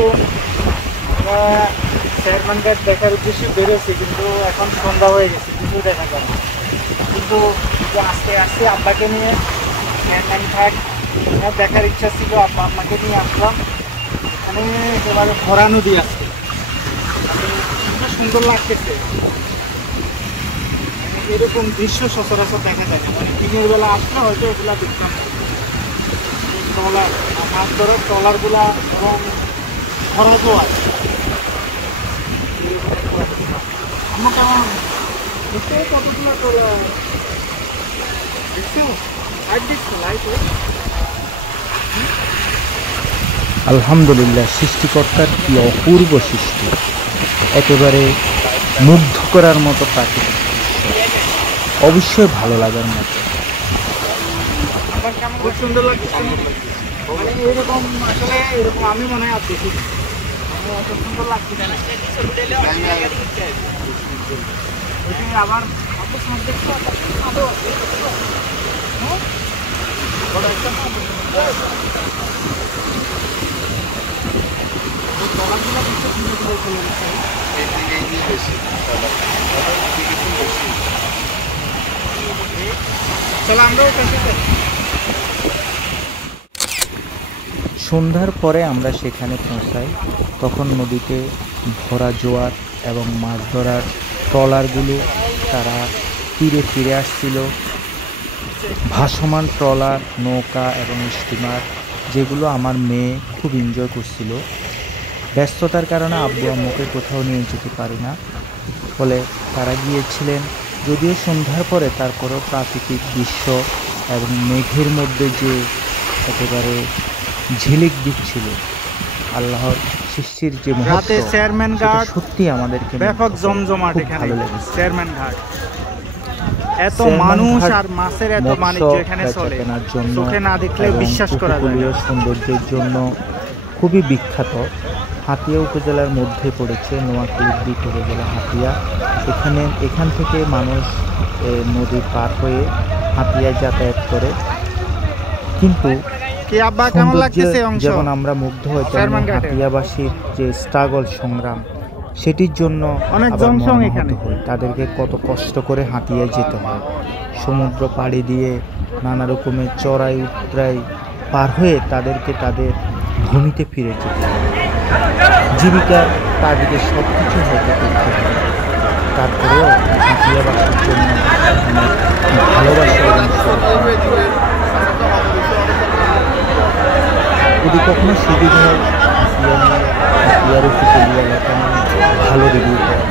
আলাইকুম। আমরা চেয়ারম্যান ঘাট দেখার উদ্দেশ্যে বেরোছি, কিন্তু এখন সন্ধ্যা হয়ে গেছে, কিছু দেখা যায় না। কিন্তু আজকে আসছি আব্বাকে নিয়ে চেয়ারম্যান ঘাট দেখার ইচ্ছা ছিল। আব্বা আম্মাকে নিয়ে আসলাম। এখানে একেবারে ভরা নদী আছে, খুব সুন্দর লাগতেছে। এরকম দৃশ্য সচরাচর দেখা যায় না, মানে দিনের বেলা আসলে হয়তো এগুলা দেখতাম। ট্রলার, মাছ ধরার ট্রলারগুলা এবং খরচও আছে। আমার কেমন দেখতে কতগুলো ট্রলার দেখছো? লাইট দেখছো? লাইট আলহামদুলিল্লাহ, সৃষ্টিকর্তার কি অপূর্ব সৃষ্টি, একেবারে মুগ্ধ করার মতো প্রাকৃতিক দৃশ্য, অবশ্যই ভালো লাগার মতো। আমার কেমন খুব সুন্দর লাগছে। মানে এরকম আসলে এরকম আমি মনে হয় আর দেখি এত সুন্দর লাগছে। আবার কত সুন্দর দেখছো, আরো আছে। সন্ধ্যার পরে আমরা সেখানে পৌঁছাই, তখন নদীতে ভরা জোয়ার এবং মাছ ধরার ট্রলারগুলো তারা তীরে ফিরে আসছিল। ভাসমান ট্রলার, নৌকা এবং স্টিমার, যেগুলো আমার মেয়ে খুব এনজয় করছিল। ব্যস্ততার কারণে আব্বু আম্মুকে কোথাও নিয়ে যেতে পারি না, ফলে তারা গিয়েছিলেন। যদিও সন্ধ্যার পরে তারপরেও প্রাকৃতিক দৃশ্য এবং মেঘের মধ্যে যে একেবারে ঝিলিক দিচ্ছিল আল্লাহর সৃষ্টির যে মুহূর্ত, চেয়ারম্যান ঘাট সত্যি আমাদেরকে ব্যাপক জমজমাট। খুব এখানে ভালো লেগেছে। চেয়ারম্যান ঘাট, এত মানুষ আর মাছের এত বাণিজ্য এখানে চলে, চোখে না দেখলে বিশ্বাস করা যায় না। সৌন্দর্যের জন্য খুবই বিখ্যাত। হাতিয়া উপজেলার মধ্যে পড়েছে, নোয়াখালীর দ্বীপ উপজেলা হাতিয়া। এখান থেকে মানুষ নদী পার হয়ে হাতিয়ায় যাতায়াত করে। কিন্তু কেমন লাগতেছে অংশ, যেমন আমরা মুগ্ধ হই, তেমন হাতিয়াবাসীর যে স্ট্রাগল, সংগ্রাম, সেটির জন্য অনেক আবার জমসম মর্মাহত এখানে। হই। তাদেরকে কত কষ্ট করে হাতিয়ায় যেতে হয়, সমুদ্র পাড়ি দিয়ে নানা রকমের চড়াই উতরাই পার হয়ে তাদেরকে তাদের ভূমিতে ফিরে যেতে হয়। জীবিকার তাদেরকে সব কিছু হয়তো করতে হয়, তারপরেও হাতিয়াবাসীর জন্য ভালোবাসা এবং যদি কখনো সুযোগ হয় হাতিয়ার উপকূলীয় এলাকা ভালো রিভিউ করা